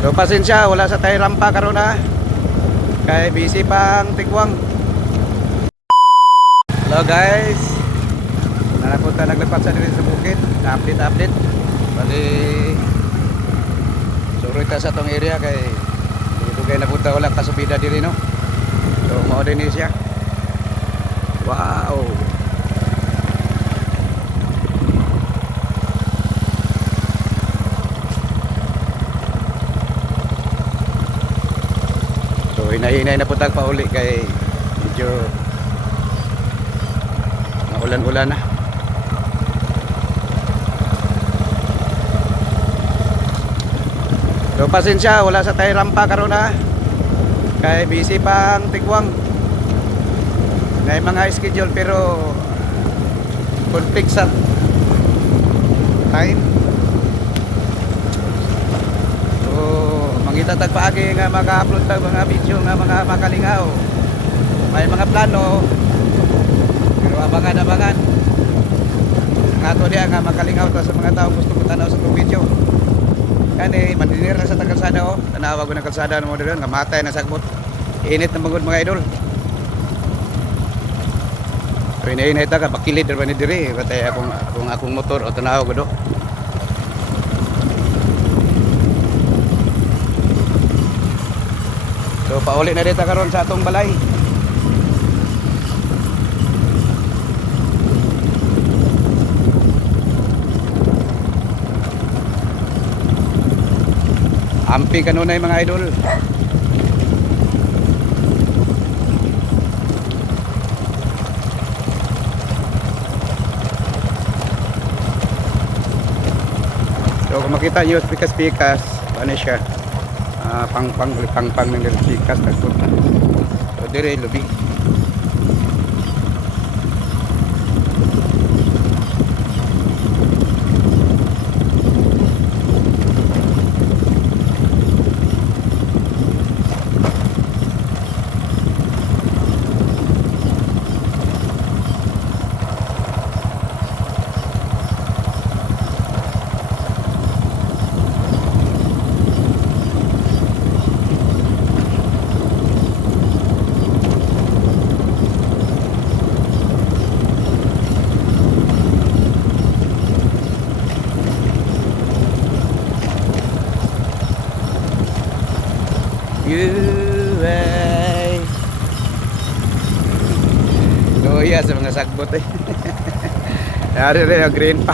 So pasensya, wala sa tayo rampa karon ha. Kay busy pang tigwang. Hello guys. Nanapunta naglapat sa diri sa bukid. Update. Bali suro ta sa tong area kay dito kay napunta wala kasubida diri no. So mao din siya. Wow. So hinahinay na punta pa uli kay medyo ulan-ulan na. So pasensya, wala sa tayo rampa karon ha. Kay busy pang tigwang. May mga schedule pero conflict sa time. So mangitatag paagi nga maka-upload tag mga video nga mga makalingaw. May mga plano pero abangan. Nga to diya nga makalingaw to sa mga tao gusto mo tanaw sa itong video. Kani mandinir na sa kalsada oh. Tanawa ko ng kalsada mo diri nga matay na sagbot. Init na magud mga idol. So inainay ta ka bakilid ra ni diri patay akong motor o tanawa ko do. So pauli na dito karon sa atong balay. Ampi kanunay mga idol. So kung makita nyo pikas ano siya pang ng pikas nagpunta. So dire lubi. Luya sa mga sagbot eh. Dari rin ang green pa.